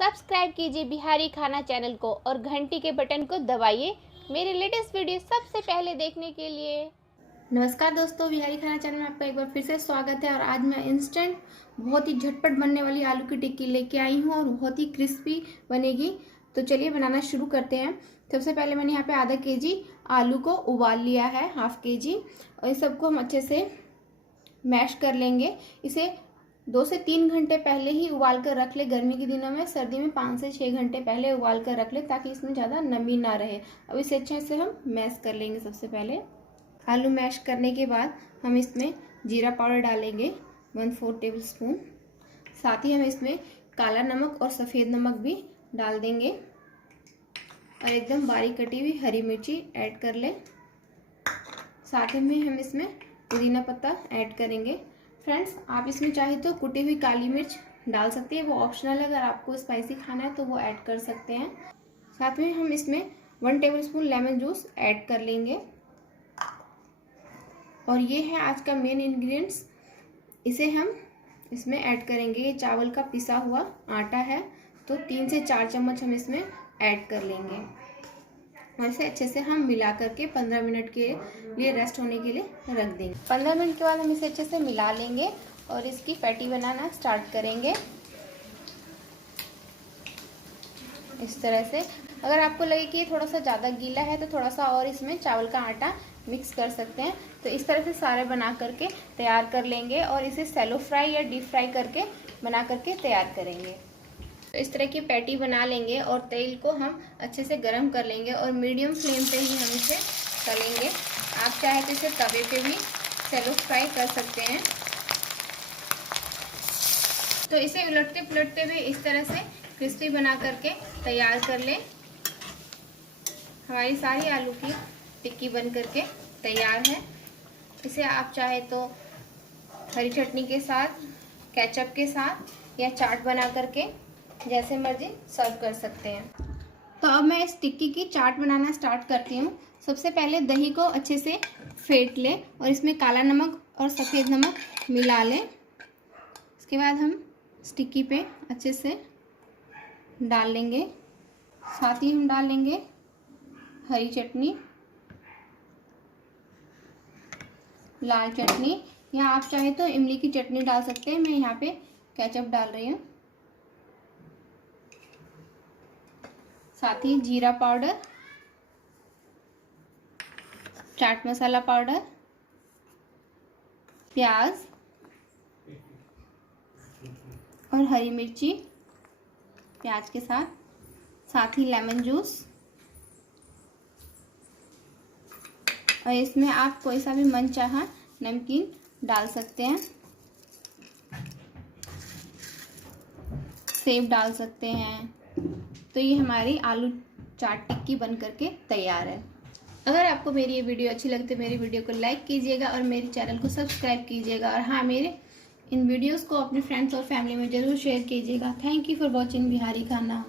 Subscribe कीजिए बिहारी खाना channel को और घंटी के बटन को दबाइए मेरे लेटेस्ट वीडियो सबसे पहले देखने के लिए। नमस्कार दोस्तों, बिहारी खाना चैनल में आपका एक बार फिर से स्वागत है। और आज मैं इंस्टेंट बहुत ही झटपट बनने वाली आलू की टिक्की लेके आई हूँ और बहुत ही क्रिस्पी बनेगी। तो चलिए बनाना शुरू करते हैं। सबसे पहले मैंने यहाँ पे आधा केजी आलू को उबाल लिया है, हाफ केजी, और इस सबको हम अच्छे से मैश कर लेंगे। इसे 2 से 3 घंटे पहले ही उबाल कर रख ले। गर्मी के दिनों में, सर्दी में 5 से 6 घंटे पहले उबाल कर रख ले ताकि इसमें ज़्यादा नमी ना रहे। अब इसे अच्छे से हम मैश कर लेंगे। सबसे पहले आलू मैश करने के बाद हम इसमें जीरा पाउडर डालेंगे 1/4 टेबल स्पून। साथ ही हम इसमें काला नमक और सफ़ेद नमक भी डाल देंगे और एकदम बारीक कटी हुई हरी मिर्ची ऐड कर ले। साथ ही में हम इसमें पुदीना पत्ता ऐड करेंगे। फ्रेंड्स, आप इसमें चाहे तो कुटी हुई काली मिर्च डाल सकते हैं, वो ऑप्शनल है। अगर आपको स्पाइसी खाना है तो वो ऐड कर सकते हैं। साथ में हम इसमें 1 table spoon lemon juice add कर लेंगे। और ये है आज का मेन इंग्रेडिएंट्स, इसे हम इसमें ऐड करेंगे। ये चावल का पिसा हुआ आटा है, तो 3 से 4 चम्मच हम इसमें ऐड कर लेंगे और इसे अच्छे से हम मिला करके 15 मिनट के लिए रेस्ट होने के लिए रख देंगे। 15 मिनट के बाद हम इसे अच्छे से मिला लेंगे और इसकी पैटी बनाना स्टार्ट करेंगे इस तरह से। अगर आपको लगे कि ये थोड़ा सा ज़्यादा गीला है तो थोड़ा सा और इसमें चावल का आटा मिक्स कर सकते हैं। तो इस तरह से सारे बना करके तैयार कर लेंगे और इसे सैलो फ्राई या डीप फ्राई करके बना करके तैयार करेंगे। तो इस तरह की पैटी बना लेंगे और तेल को हम अच्छे से गर्म कर लेंगे और मीडियम फ्लेम पे ही हम इसे तलेंगे। आप चाहे तो इसे तवे पे भी सैलो फ्राई कर सकते हैं। तो इसे उलटते पुलटते हुए इस तरह से क्रिस्पी बना करके तैयार कर लें। हमारी सारी आलू की टिक्की बन करके तैयार है। इसे आप चाहे तो हरी चटनी के साथ, केचप के साथ या चाट बना करके जैसे मर्जी सर्व कर सकते हैं। तो अब मैं इस टिक्की की चाट बनाना स्टार्ट करती हूँ। सबसे पहले दही को अच्छे से फेंट लें और इसमें काला नमक और सफ़ेद नमक मिला लें। इसके बाद हम इस टिक्की पे अच्छे से डाल लेंगे। साथ ही हम डाल लेंगे हरी चटनी, लाल चटनी, या आप चाहे तो इमली की चटनी डाल सकते हैं। मैं यहाँ पे केचप डाल रही हूँ। साथ ही जीरा पाउडर, चाट मसाला पाउडर, प्याज और हरी मिर्ची प्याज के साथ ही लेमन जूस। और इसमें आप कोई सा भी मनचाहा नमकीन डाल सकते हैं। सेब डाल सकते हैं। तो ये हमारी आलू चाट टिक्की बन करके तैयार है। अगर आपको मेरी ये वीडियो अच्छी लगती है, मेरी वीडियो को लाइक कीजिएगा और मेरे चैनल को सब्सक्राइब कीजिएगा। और हाँ, मेरे इन वीडियोस को अपने फ्रेंड्स और फैमिली में ज़रूर शेयर कीजिएगा। Thank you for watching Bihari खाना।